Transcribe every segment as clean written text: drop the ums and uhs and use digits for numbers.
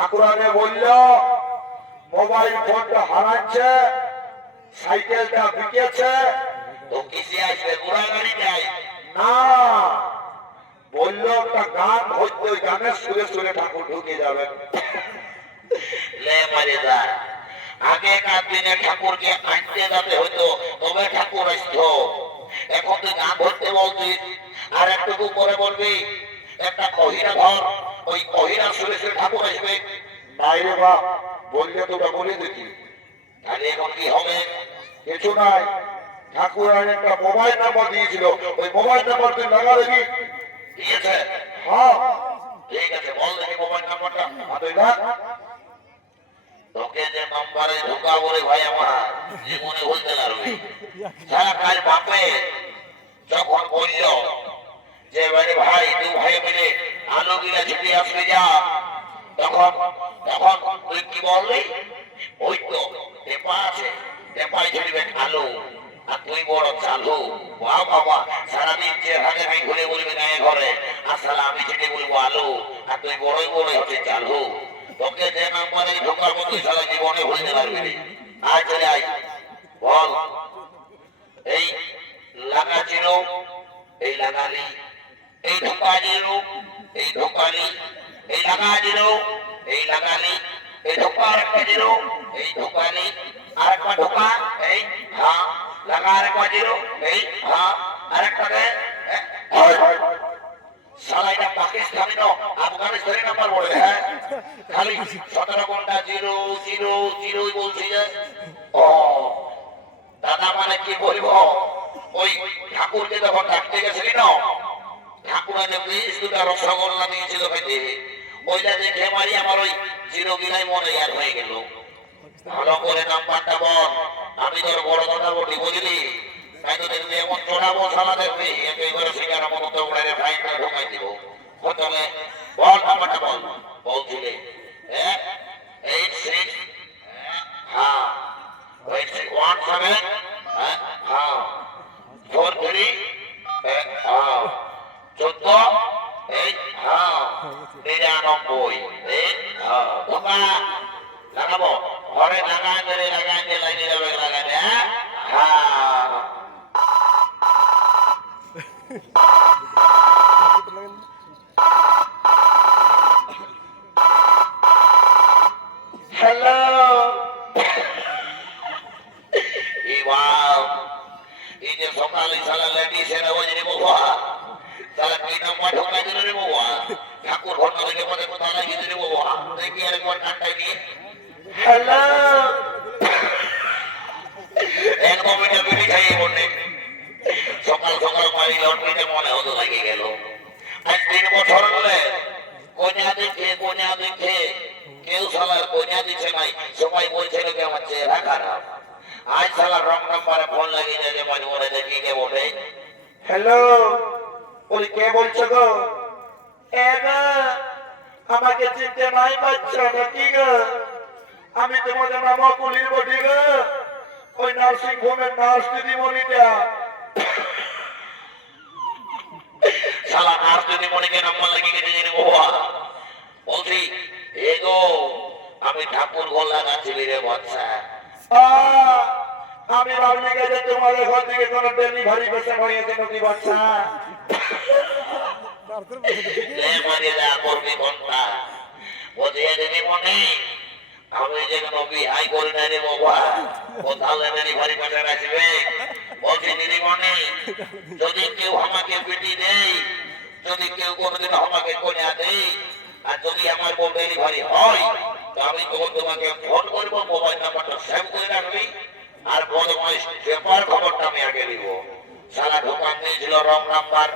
ঠাকুরাকে বলল মোবাইল ফোনটা হারাচ্ছে, সাইকেলটা বিকেছে, তো কিসে আসবে? ঘোড়া গাড়ি যায় না বললো একটা গান হইতে, ওই গানের সুরে সুরে ঠাকুর ঢুকে যাবে। লে মারে যায়। আগেকার দিনে ঠাকুরকে আনতে যেতে হইতো, তবে ঠাকুর আসতো। এখন তুই গান ধরতে বলছিস, আর একটু পরে বলবি একটা কহিরা ধর, ওই কহিরা সুরে সুরে ঠাকুর আসবে। নাই রে বাপ, বললে তো ওটা বলে দেখি। তাহলে এখন কি হবে? কিছু নাই, ঠাকুর একটা মোবাইল নাম্বার দিয়েছিল, ওই মোবাইল নাম্বার তুই লাগা দেখি। দিয়েছে? হ্যাঁ ঠিক আছে, বল দেখি মোবাইল নাম্বারটা। তুই না তোকে যে নাম্বারে ঢোকা বলে ভাই আমার জীবনে বলতে পারবি। সারা কাল বাপে যখন বলল যে মানে ভাই দু ভাই মিলে আলু গিলা ছিটিয়ে আসবে যা, তখন তখন তুই কি বললি? ওই তো টেপা আছে, টেপাই ছিড়বেন আলু, আর তুই বড় চালু। বাহ বাবা, সারাদিন চেহারে আমি ঘুরে বলবি গায়ে ঘরে, আর সারা আমি ছিটে বলবো আলু, আর তুই বড়ই বড় হচ্ছে চালু। তোকে যে নাম্বারে ঢোকার মতো সারা জীবনে ভুলতে পারবি না। আয় চলে আয়, বল। এই লাগা ছিল, এই লাগালি, এই ঢোকা দিল, এই ঢোকালি, এই লাগা দিল, এই লাগালি, এই ঢোকা আরেকটা দিল, এই ঢোকালি, আরেকটা ঢোকা, এই হ্যাঁ লাগা, আরেকটা দিল, এই হ্যাঁ আরেকটা দে। সালা এটা পাকিস্তানি তো আফগানিস্তানি নাম্বার বলে। হ্যাঁ খালি 17 ঘন্টা 0 0 0 বলছি যে। ও দাদা মানে কি বলবো, ওই ঠাকুরকে যখন ডাকতে গেছিলি না, ঠাকুরা যে বেশ দুটা রসগোল্লা নিয়েছিল খেতে, ওইটা দেখে মারি আমার ওই চিরগিলাই মনে আর হয়ে গেল। ভালো করে নাম্বারটা বল, আমি তোর বড় কথা বলি বুঝলি। তাই তো দেখবি এমন চড়াবো সালা দেখবি একেবারে শিকার মতো উড়ে ফাইনটা ঢোকাই দিব। প্রথমে বল নাম্বারটা বল, বলছিলে 86 হ্যাঁ 8617 হ্যাঁ 43 হ্যাঁ 14 এই হ্যাঁ 99 এই হ্যাঁ ঢোকা লাগাবো ঘরে লাগাই ধরে লাইনে লাগাই দে। হ্যাঁ হ্যালো এই যে সকালে সালা লেডিস এর ওই রে বাবা, সালা কি নাম্বার ঢোকাই দিল রে বাবা, ঠাকুর ঘটনা দেখে মনে কোথাও লাগিয়ে দিল রে বাবা। দেখি আরেকবার কাটাই দিয়ে হ্যালো একদম এটা বেরিয়ে খাইয়ে বললে সকাল সকাল মারি লন্ড্রিতে মনে হতো লাগিয়ে গেল। আজ 3 বছর হলে কন্যা দেখে কেউ সালার কন্যা দিচ্ছে নাই, সবাই বলছিল কি আমার চেহারা খারাপ। আজ সালা রং নাম্বারে ফোন লাগিয়ে যে মাঝে মনে দেখি কে বলে। হ্যালো ওই কে বলছো গো? আমাকে চিনতে নাই পাচ্ছ নাকি গো? আমি তোমাদের নাম কুলির বটি গো, ওই নার্সিং হোমের নার্স দিদিমণিটা। সালা নার্স দিদিমণিকে নাম্বার লাগিয়ে গেছে যে বাবা। বলছি এ গো আমি ঠাকুর গোলা গাছি রে বাচ্চা। আমি ভাবলি গেছে তোমাদের ঘর থেকে কোন ডেলিভারি পেশা হয়েছে নাকি বাচ্চা। আমি যে কোনো বিহাই করি না রে বাবা, কোথাও ডেলিভারি পেশা রাখবে। বলছি দিদিমণি যদি কেউ আমাকে পিটি দেয়, যদি কেউ কোনোদিন আমাকে কন্যা দেয়, আর যদি আমার বউ ডেলিভারি হয়, তো আমি তোমাকে ফোন করবো, মোবাইল নাম্বারটা সেভ করে রাখবি, আর বদমাইশ পেপার খবরটা আমি আগে দিব। সারা দোকান দিয়েছিল রং নাম্বার,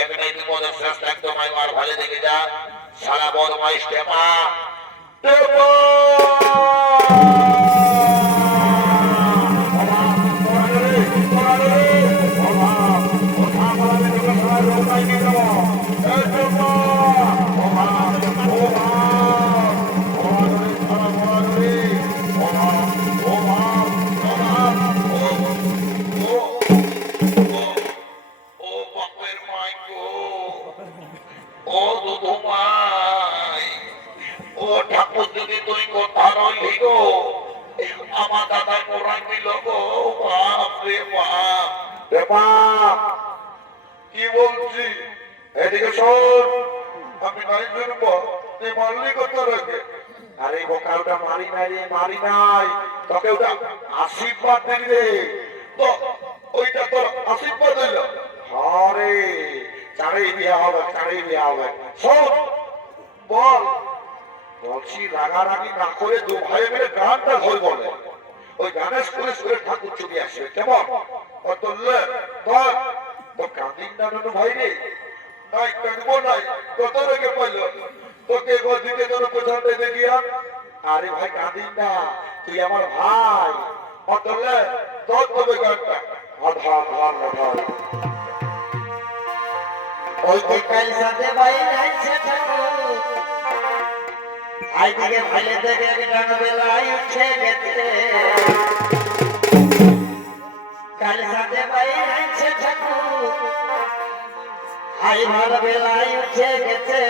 এখানে বিপদের শেষ একদম আমার ভালো দেখে যা। সারা বদমাইশ টেপা ও ঠাকুর মা কি বলছি এদিকে শোন আমি নাই শুনবো তুই মারলি কত রেখে আরে বোকা ওটা মারি নাই রে মারি নাই তোকে ওটা আশীর্বাদ দিলি রে তো ওইটা তোর আশীর্বাদ হইল হরে চাড়িয়ে দেওয়া হবে শোন বল বলছি রাগারাগি না করে দু ভাই মিলে গানটা ধর বলে ওই গানের সুরে ঠাকুর চলে আসবে কেমন ও তোলে বল তো কাঁদিন না ননু ভাই রে নাই কাঁদবো নাই কত রেগে পাইল তোকে গদিতে যেন কোথাতে দেখিয়া আরে ভাই কাঁদিন না তুই আমার ভাই ও তোলে তোর তবে গানটা আধার ধার আধার ওই কাল সাথে ভাই যাইছে ঠাকুর আই দিকে ভাইলে দেখে ডান বেলায় উঠে গেছে কাল সাথে ভাই যাইছে ঠাকুর আই ভালো বেলায় উঠে গেছে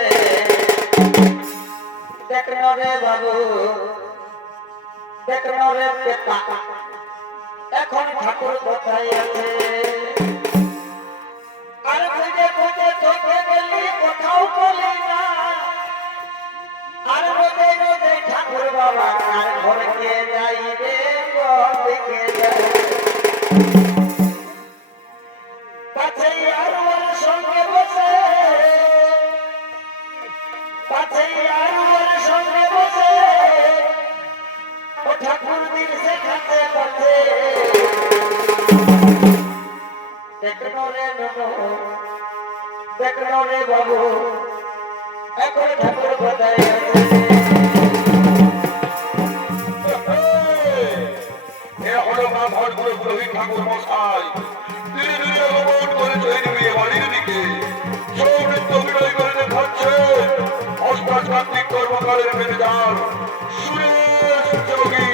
দেখনো রে বাবু দেখনো রে পেতা এখন ঠাকুর কোথায় আছে আর খুঁজে খুঁজে চোখে গেলি কোথাও বলি না আর রোদে রোদে ঠাকুর বাবা আর ঘরকে যাই রে দিকে যাই কাছে আর ওর সঙ্গে বসে কাছে আর ওর সঙ্গে বসে ও ঠাকুর দিন শেখাতে বসে দেখনো রে ননো দেখনো রে বাবু এখন ঠাকুর কোথায় আছে এ হলো মা ভর করে পুরোহিত ঠাকুর মশাই ধীরে ধীরে আগমন করে চলে যাবে বাড়ির দিকে সৌমিত্র বিনয় করে দেখাচ্ছে অষ্টাশ কার্তিক কর্মকালের ম্যানেজার সুরেশ যোগী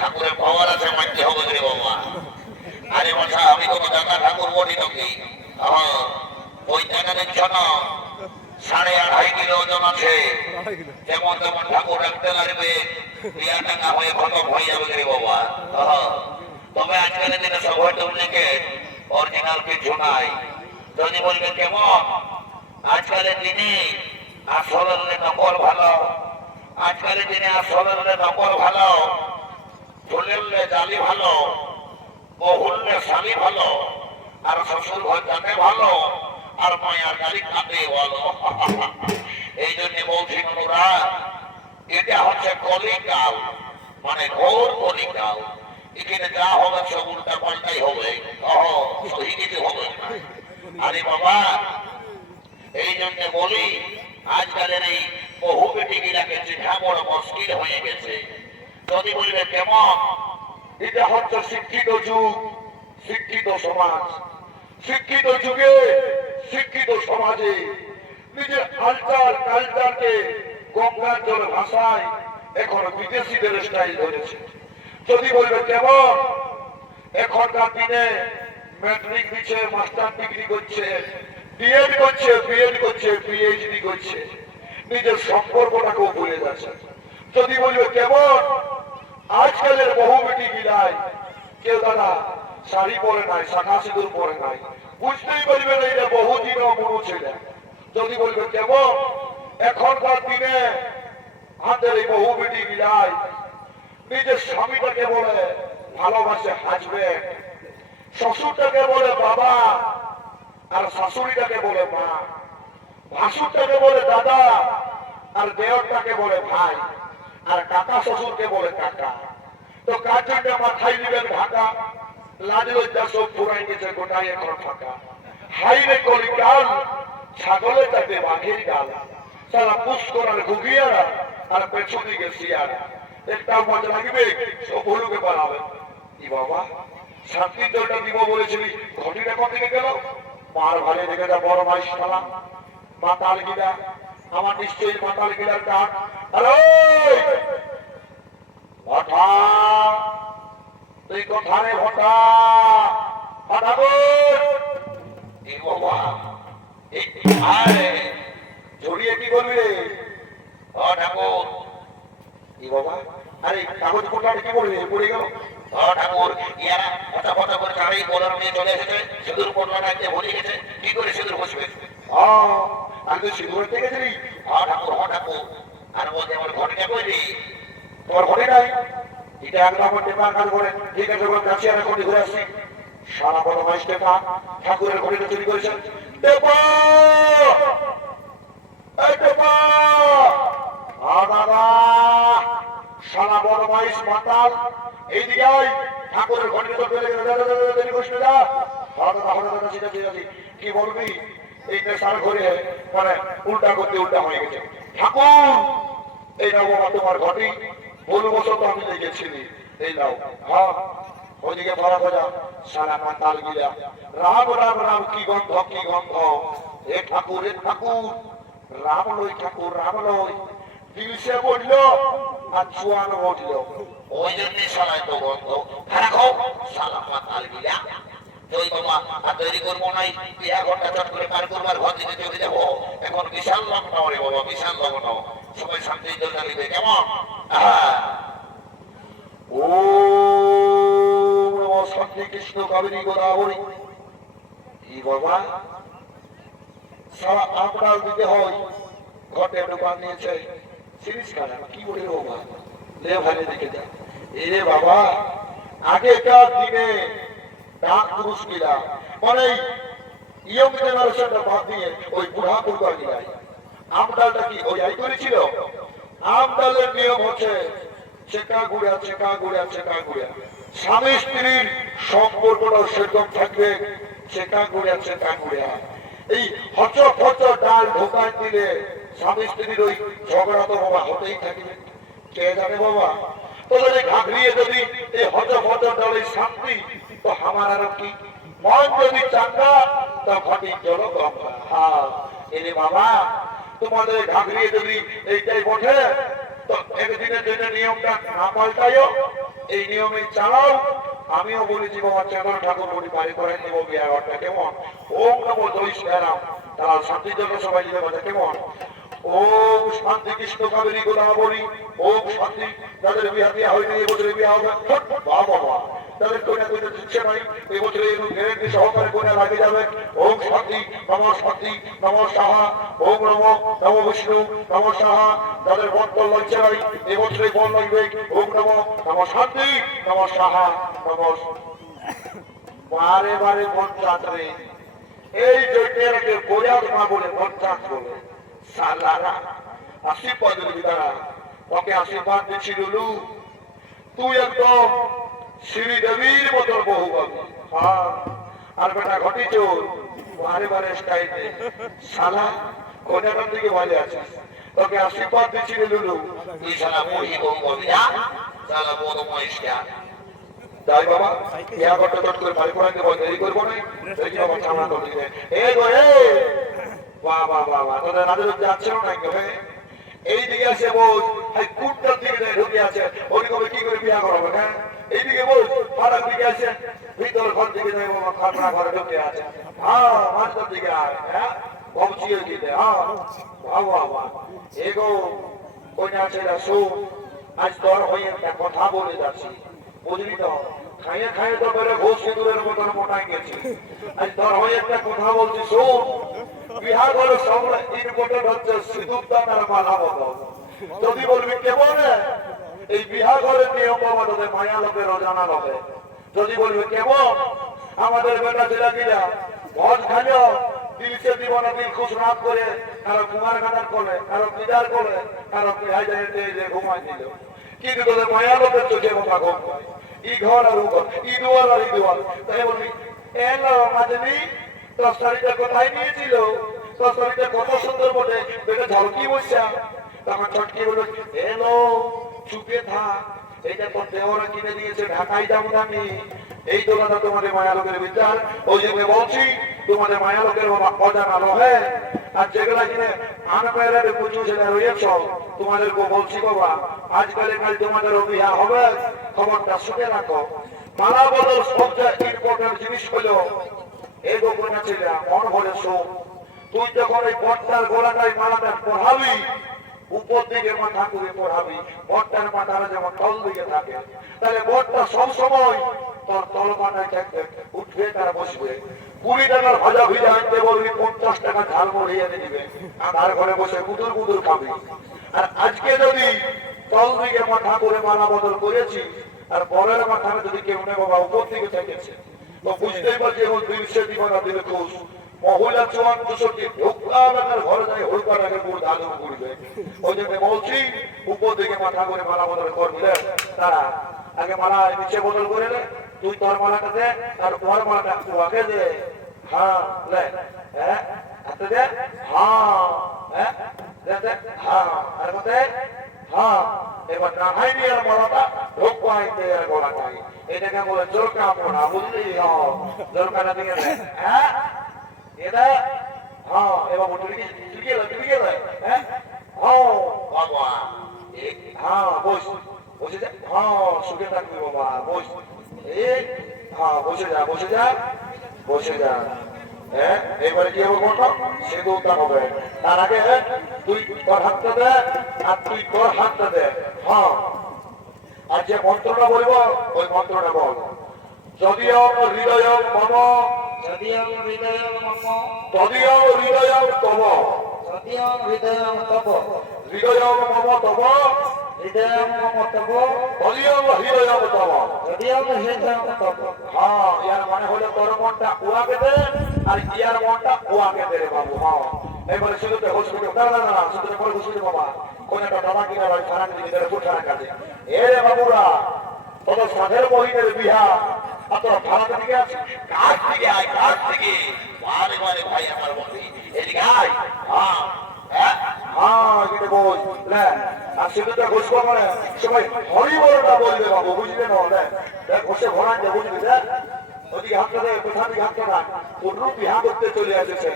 ঠাকুরের পাওয়ার আছে মানতে হবে রে বাবা আরে বাছা আমি কোনো দাদা ঠাকুর বলি নাকি ওই জায়গা দেখছ না 2.5 কিলো ওজন আছে যেমন তেমন ঠাকুর রাখতে লাগবে বিয়া টাকা হয়ে খতম হয়ে যাবে রে বাবা তবে আজকালের দিনে সব হয়তো ডুপ্লিকেট অরিজিনাল কিছু নাই যদি বলবে কেমন আজকালের দিনে আসলের নকল ভালো আজকালের দিনে আসলের নকল ভালো ফুলেরলে জালি ভালো বহুললে শালি ভালো আর শ্বশুর ঘর যাতে ভালো আর মায়ার গাড়ি কাঁদে ভালো এই জন্য বলছি মনুরা এটা হচ্ছে কলিকাল মানে ঘোর কলিকাল এখানে যা হবে সব উল্টা পাল্টাই হবে সহি কিছু হবে না আরে বাবা এই জন্য বলি আজকালের এই বহু বেটি গিলাকে চিঠা বড় মুশকিল হয়ে গেছে যদি বলবে কেমন এটা হচ্ছে শিক্ষিত যুগ শিক্ষিত সমাজ শিক্ষিত যুগে শিক্ষিত সমাজে নিজের কালচারকে গঙ্গার জল ভাষায় এখন বিদেশিদের স্টাইল ধরেছে যদি বলবে কেমন এখনকার দিনে ম্যাট্রিক দিচ্ছে মাস্টার ডিগ্রি করছে বিএড করছে বিএড করছে পিএইচডি করছে নিজের সম্পর্কটাকেও ভুলে যাচ্ছে যদি বলবে কেমন আজকালের বহু বেটি গিলায় কেউ দাদা শাড়ি পরে নাই শাখা সিঁদুর পরে নাই বুঝতেই পারবে না এটা বহুদিন মনু ছেলে যদি বলবে কেমন এখনকার দিনে হাতের এই বহু বেটি গিলায় নিজের স্বামীটাকে বলে ভালোবাসে হাজবেন্ড শ্বশুরটাকে বলে বাবা আর শাশুড়িটাকে বলে মা ভাসুরটাকে বলে দাদা আর দেওরটাকে বলে ভাই আর কাকা শ্বশুরকে বলে কাকা তো কার জন্য মাথায় নিবেন ঢাকা লাজ লজ্জা সব পুরাই গেছে গোটাই এখন ফাঁকা হাই রে কলি কাল ছাগলে তাতে বাঘের গাল সারা পুষ করার ঘুগিয়ারা আর পেছন দিকে শিয়ারা একটা মজা লাগবে সব হলুকে পালাবে কি বাবা শান্তি জলটা দিব বলেছিলি ঘটিটা কোন দিকে গেল মার ভালে দেখে যা বড় ভাই শালা মাতাল গিলা আমার নিশ্চয়ই মাতাল গিলার ডাক আরে হঠা তুই কোথায় হঠা হঠা এই বাবা এই আরে ঝরিয়ে কি করবি রে ও ঠাকুর কি বাবা আরে কাগজ কোটাটা কি করবি পড়ে গেল ও ঠাকুর ইয়ারা কথা কথা করে গাড়ি বলার নিয়ে চলে এসেছে সিঁদুর পটলাটা একদম ভরে গেছে কি করে সিঁদুর বসবে আমি তো সিঁদুর দেখেছিলি ও ঠাকুর আর বলতে আমার ঘটিটা কই রে তোর ঘটে নাই এটা একদম টেপা কাজ করে ঠিক আছে যখন কাছে আর ঘটে ঘুরে আসছি সারা বড় মাইস টেপা ঠাকুরের ঘটিটা চুরি করেছেন টেপা এই টেপা দাদা সারা বড় মাইস মাতাল এইদিকে আয় ঠাকুরের ঘটিটা তো ফেলে গেল কৃষ্ণ যা দাদা ঠিক আছে কি বলবি এই নেশার ঘরে মানে উল্টা করতে উল্টা হয়ে গেছে ঠাকুর এই নাও বাবা তোমার ঘটি ভুলবশত আমি লেগেছিলি এই নাও হ্যাঁ ওইদিকে ধরা খোঁজা সারা মাতাল গিলা রাম রাম রাম কি গন্ধ এ ঠাকুর রাম লই ঠাকুর রাম লই দিলসে বলল আর চুয়ান বলল ওই জন্য শালায় তো গন্ধ খারাপ হোক শালা মাতাল গিলা ওই বাবা আর তৈরি করবো নাই বিয়া ঘন্টা চট করে পার করবার ঘর দিকে চলে যাবো এখন বিশাল লগ্ন রে বাবা বিশাল লগ্ন সবাই শান্তি দরকার নিবে কেমন ও নমঃ শান্তি কৃষ্ণ কাবেরী গোদাবরী কি বাবা সারা আমরাও দিতে হয় ঘটে ঢোকান নিয়েছে সিরিজ কাটা কি বলে বাবা লে ভাই দেখে যা এই রে বাবা আগেকার দিনে ডাক পুরুষ গিলা মানে ইয়ং জেনারেশনটা বাদ দিয়ে ওই বুড়া পড়ুয়া গিলাই আমডালটা কি ওই আই করেছিল আমডালের নিয়ম হচ্ছে চেকা গুড়া স্বামী স্ত্রীর সম্পর্কটা সেরকম থাকবে চেকা গুড়া এই হচ ডাল ঢোকায় দিলে স্বামী স্ত্রীর ওই ঝগড়া তো বাবা হতেই থাকবে কে জানে বাবা তোদের এই ঘাগড়িয়ে যদি এই হচ ডালের শান্তি তো আমার আর কি মন যদি চাঙ্গা তো ঘটি জল গঙ্গা হ্যাঁ এরে বাবা তোমাদের ঘাগড়িয়ে যদি এইটাই বটে তো একদিনের জন্য নিয়মটা না পাল্টাইও এই নিয়মে চালাও আমিও বলেছি বাবা চেতন ঠাকুর বলি বাড়ি করে নেবো বিয়া ঘরটা কেমন ওম নমো জয় শ্রীরাম তারা শান্তির জন্য সবাই দিলে বলে কেমন ওম শান্তি কৃষ্ণ কাবেরী গোদাবরী ওম শান্তি তাদের বিয়া দেওয়া হয়নি এবছরে বিয়া হবে বাবা তাদের কইনা কইতে দিচ্ছে নাই এই বছরে গ্যারেন্টি সহকারে কইনা লাগে যাবে ওম শান্তি নম সাহা ওম নম বিষ্ণু নম সাহা তাদের বন্টন লাগছে নাই এই বছরে বল লাগবে ওম নম শান্তি নম সাহা নম বারে বারে পঞ্চায়েত রে এই জৈটাকে গোয়া মা বলে পঞ্চায়েত বলে সালারা আশীর্বাদ দিবি তারা ওকে আশীর্বাদ দিচ্ছি লুলু তুই একদম শ্রীদেবীর মতন বহু পাবি আর বেটা ঘটি চোর বারে বারে স্টাইলে শালা কোনাটার দিকে ভালো আছিস তোকে আশীর্বাদ দিচ্ছি লুলু তুই শালা মুড়ি বউ বলবি না শালা বড় মহিষটা যাই বাবা ইয়া করতে চট করে বাড়ি করে দেবো দেরি করবো না দেখি বাবা সামনা করে দিবে এই গো বাবা তোদের রাজুর যাচ্ছে না কেউ এই দিকে আসে বল এই কুটটার দিকে ঢুকে আছে ওইরকম কি করে বিয়া করাবো হ্যাঁ এইদিকে বল ফারাক দিকে আছে ভিতর ঘর দিকে যাই বাবা খাটনা ঘরে ঢুকে আছে হ্যাঁ মাস্টার দিকে আয় হ্যাঁ পৌঁছিয়ে দিতে হ্যাঁ বাবা এগো কইনা ছেলে শোন আজ তোর হয়ে একটা কথা বলে যাচ্ছি বুঝলি তো খাইয়ে তো বেড়ে ঘোষ সিঁদুরের মতন মোটাই গেছে আজ তোর হয়ে একটা কথা বলছি শোন বিহার ঘরে সব ইম্পর্টেন্ট হচ্ছে সিঁদুর দানার মালা মতো যদি বলবি কেমন এই বিহার ঘরের নিয়ম বাবা তোদের মায়া লোকের অজানা লোকে যদি বলবি কেমন আমাদের বেটা ছেলে গিলা ভোজ খাইও দিলসে জীবনে দিল খুশ রাত করে কারো কুমার খাতার করে কারো পিজার করে কারো হাইজারে ঘুমাই দিল কিন্তু তোদের মায়া লোকের চোখে কথা কম করে ই ঘর আর ও ঘর ই দুয়ার আর ই দুয়ার তাই বলবি এলো মাঝে তোর শাড়িটা কোথায় নিয়েছিল তোর শরীরটা কত সুন্দর বটে বেটা ঝলকি বসছা আমার ছটকি বলল এলো চুপে থাক এইটা তোর দেওয়ারা কিনে দিয়েছে ঢাকায় যাবো আমি এই দোকানটা তোমাদের মায়া লোকের বিচার ওই যে বলছি তোমাদের মায়া লোকের অজানা রহে আর যেগুলা কিনে আনপ্যারের পুজো সেটা রয়েছ তোমাদেরকে বলছি বাবা আজকাল কাল তোমাদের বিয়া হবে খবরটা শুনে রাখো মালা বদল সবচেয়ে ইম্পর্টেন্ট জিনিস হলো এই গোপনা ছিল মন ভরে শোক তুই যখন এই বটটার গোলাটাই মালাটা পড়াবি উপর দিকে মাথা করে পড়াবি বটটার মাথাটা যেমন তল দিকে থাকে তাহলে বটটা সব সময় তোর তল মাথায় থাকবে উঠবে তারা বসবে 20 টাকার ভাজা ভিজা আনতে বলবি 50 টাকা ঝাল মরিয়ে দিবে তার ঘরে বসে গুদুর গুদুর খাবি আর আজকে যদি তল দিকে মাথা করে মালা বদল করেছি আর বরের মাথাটা যদি কেউ নেই বাবা উপর দিকে থেকেছে তো বুঝতেই পারছি এখন দিলসে দিবানা দিলে খুশ মহিলা 54 ঢোকা লাগার ঘরে যাই হলকার আগে পুরো দাদু করবে ওই জন্য বলছি উপর দিকে মাথা করে মালা বদল করবে তারা আগে মালা নিচে বদল করে নে তুই তোর মালাটা দে আর ওর মালাটা ওকে দে হ্যাঁ লে হ্যাঁ হাতে দে হ্যাঁ হ্যাঁ দে হ্যাঁ আর মতে হ্যাঁ এবার নাহাই দিয়ে মালাটা ঢোকাই দে আর গলাটাই এটাকে বলে জোরকা পড়া বুঝলি জোরকাটা দিয়ে হ্যাঁ এটা হ্যাঁ এবার টুকি গেল হ্যাঁ হ্যাঁ বাবা হ্যাঁ বসে যা হ্যাঁ সুখে থাকবি বাবা বস এই হ্যাঁ বসে যা হ্যাঁ এবারে কি হবে বলতো সে দৌড়ান হবে তার আগে তুই তোর হাতটা দে আর তুই তোর হাতটা দে হ্যাঁ আর যে মন্ত্রটা বলবো ওই মন্ত্রটা বল যদিও হৃদয় মম যদিও হৃদয় মম তদিও হৃদয় তব যদিও হৃদয় তব হৃদয় মম তব হৃদয় মম তব তদিও হৃদয় তব যদিও হৃদয় তব হ্যাঁ ইয়ার মানে হলো তোর মনটা উয়াকে দে আর ইয়ার মনটা উয়াকে দে রে বাবু হ্যাঁ এবারে শুধু তো হসপিটাল না শুধু করে হসপিটাল বাবা কোন একটা দাদা কিনা ভাই খারাপ দিকে ধরে ফুটানা কাজে এ রে বাবুরা তোর সাধের মহিনের বিহা আর তোর ভাড়া দিকে আছে কাছ থেকে আয় কাছ থেকে বারে বারে ভাই আমার বন্ধু এদিকে আয় হ্যাঁ হ্যাঁ হ্যাঁ কিন্তু বল লে আর শুধু তো ঘুষবো মানে সবাই হরি বলটা বলবে বাবু বুঝলে না দেখ ঘষে ভরান যে বুঝবি দেখ ওদিকে হাতটা দেয় কোথা থেকে হাতটা না কোন বিহা করতে চলে আসেছে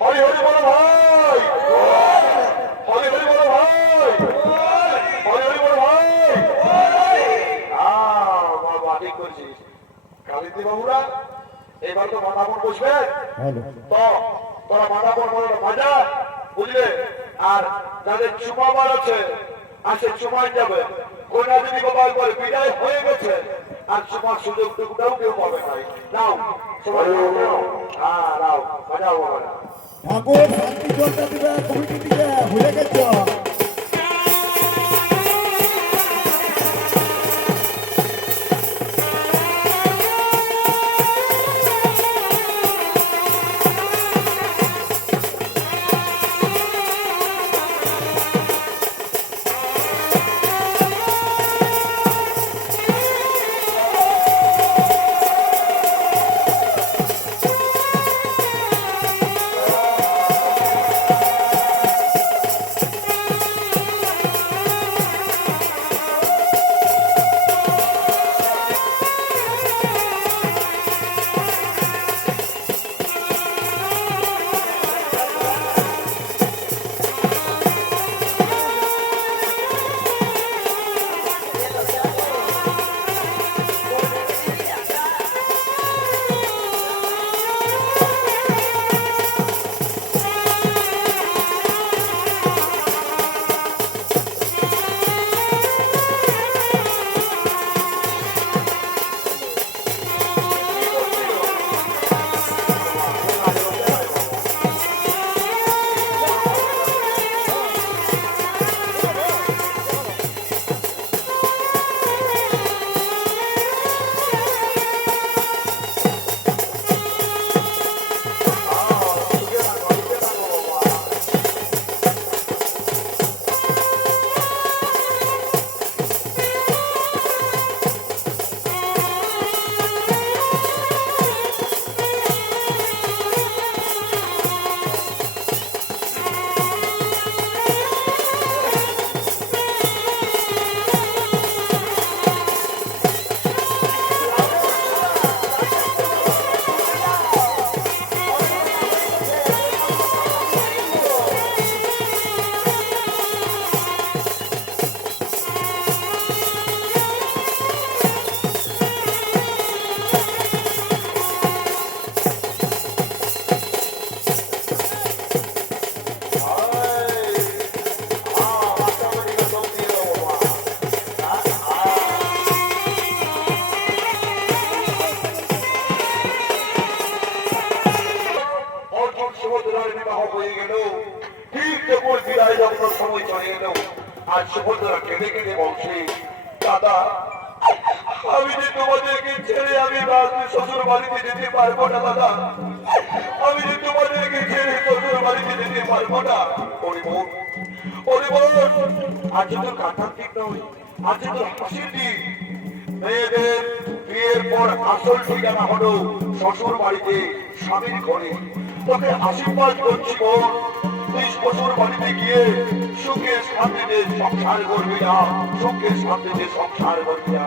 হরি হরি বলো ভাই হরি হরি বলো ভাই হরি হরি বলো ভাই বাবা ঠিক করছিস কালিদি বাবুরা এবার তো মাথাপন বসবে তো তোরা মাথাপন বলো বাজা বুঝলে আর যাদের চুমা বার আছে আসে চুমাই যাবে কোনা যদি বাবা একবার বিদায় হয়ে গেছে আর চুমার সুযোগটুকুটাও কেউ পাবে নাই নাও সবাই নাও হ্যাঁ নাও বাজাও বাবা ঠাকুর শান্তি চলতে দিবে কমিটি দিকে ভুলে গেছ ঠিক যখন বিদায় যখন সময় চলে এলো আর সুভদ্রা কেঁদে কেঁদে বলছে, দাদা আমি যে তোমাদেরকে ছেড়ে আমি শ্বশুর বাড়িতে যেতে পারবো না দাদা, আমি যে তোমাদেরকে ছেড়ে শ্বশুর বাড়িতে যেতে পারবো না। ওরে বোন, আজ তোর কাঁঠার দিক নয়, আজ তোর হাসির দিক। মেয়েদের বিয়ের পর আসল ঠিকানা হলো শ্বশুর বাড়িতে স্বামীর ঘরে। তোকে আশীর্বাদ করছি বোন, তুই শ্বশুর বাড়িতে গিয়ে সুখে শান্তিতে সংসার করবি না, সুখে শান্তিতে সংসার করবি না।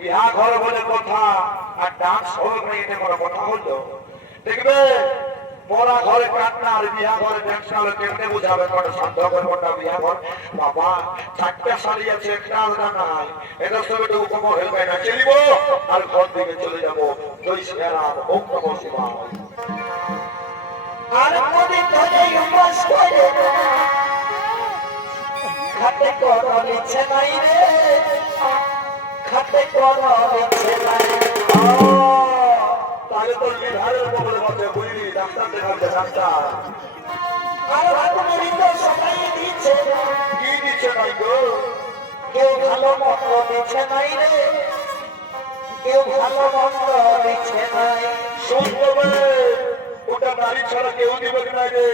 বিহা ঘর বলে কথা আর ডান্স হবে না, এটা কোনো কথা হলো? দেখবে মোরা ঘরে কান্না আর বিহা ঘরে ডান্স হলে কেমনে বুঝাবে? কটা শান্ত করে কোনটা বিহা ঘর? বাবা চারটা শাড়ি আছে, একটা আলাদা নাই, এটা সব একটু কোমর হেলবে না চলিব আর ঘর থেকে চলে যাবো। জয় শ্রীরাম, ওম নমঃ শিবায়। আর কবি ধরে উপাস করে খাতে করো ইচ্ছে নাই রে, খাতে করো ইচ্ছে নাই। তাহলে তোর বিধারের বদলে বসে বুঝলি, ডাক্তার দেখাচ্ছে ডাক্তার। আর ভাতমুড়ি তো সবাই দিচ্ছে, কি দিচ্ছে নাই গো? কেউ ভালো মন্দ দিচ্ছে নাই রে, কেউ ভালো মন্দ দিচ্ছে নাই। শুনবে ওটা নারী ছাড়া কেউ দিবে কি নাই রে?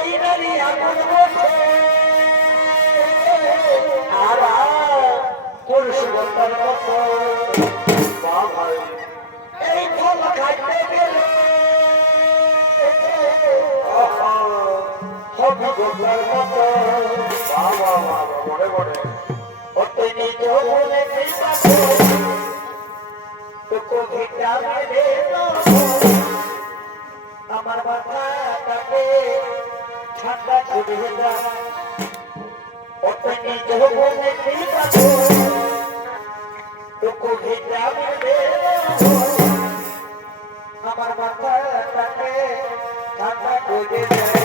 এই নারী আগুন বসে আর পুরুষ বন্ধার মতো বাহ ভাই, এই ফল খাইতে গেলে হবে বন্ধার মতো। বাহ বাহ বাহ, মনে মনে অতই নিজ বলে কৃপা তো কবিতা মেরে আমার মাথাটাকে ঠান্ডা করে দাও। অতই নিজ বলে কৃপা তো কবিতা মেরে আমার মাথাটাকে ঠান্ডা করে দাও।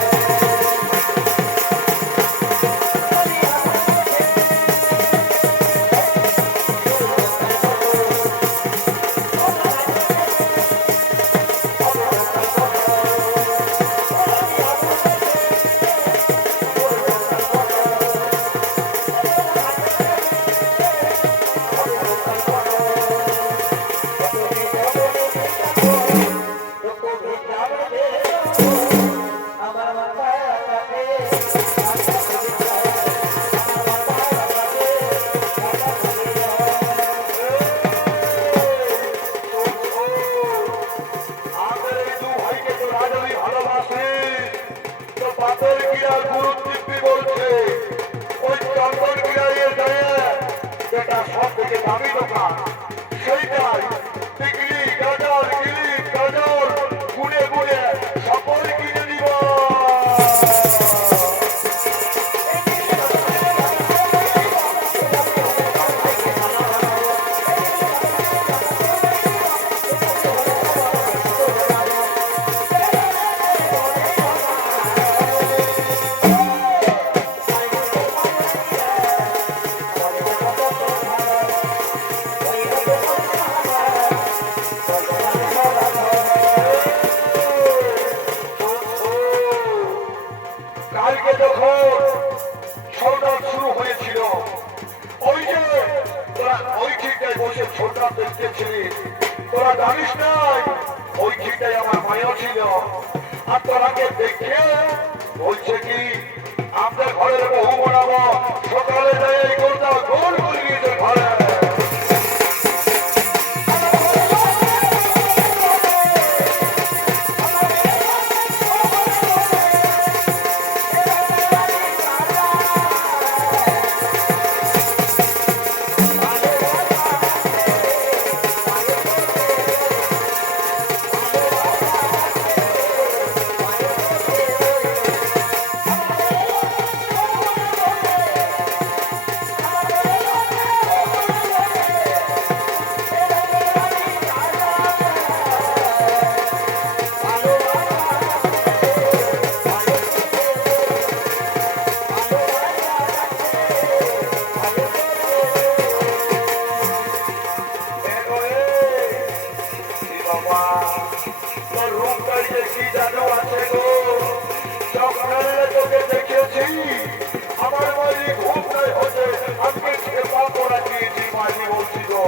আমাদের এই দু ভাইকে তো রাজাবি ভালোবাসে, তো পাথর গিরা গুরু দিব্যি বলছে ওই চন্দন গিরাইয়ে যায় যেটা সব থেকে দামি দোকান, সেইটাই টিকলি গাজর কিলিপ গাজর গুনে গুনে সকল কিনে দিব। কালকে যখন ছৌটা শুরু হয়েছিল, ওই যে তোরা ওই ঠিকটাই বসে ছৌটা দেখতেছিলিস, তোরা জানিস নাই ওই ঠিকটাই আমার মায়া ছিল। আর তোরাকে দেখে বলছে কি আপনার ঘরের বহু বানাবো সকালে যাই এই গোলটা গোল করে নিয়েছে ঘরে আমার মাঝে ঘুম নাই হচ্ছে আজকে সেবা করা দিয়েছি মাঝি বলছি তো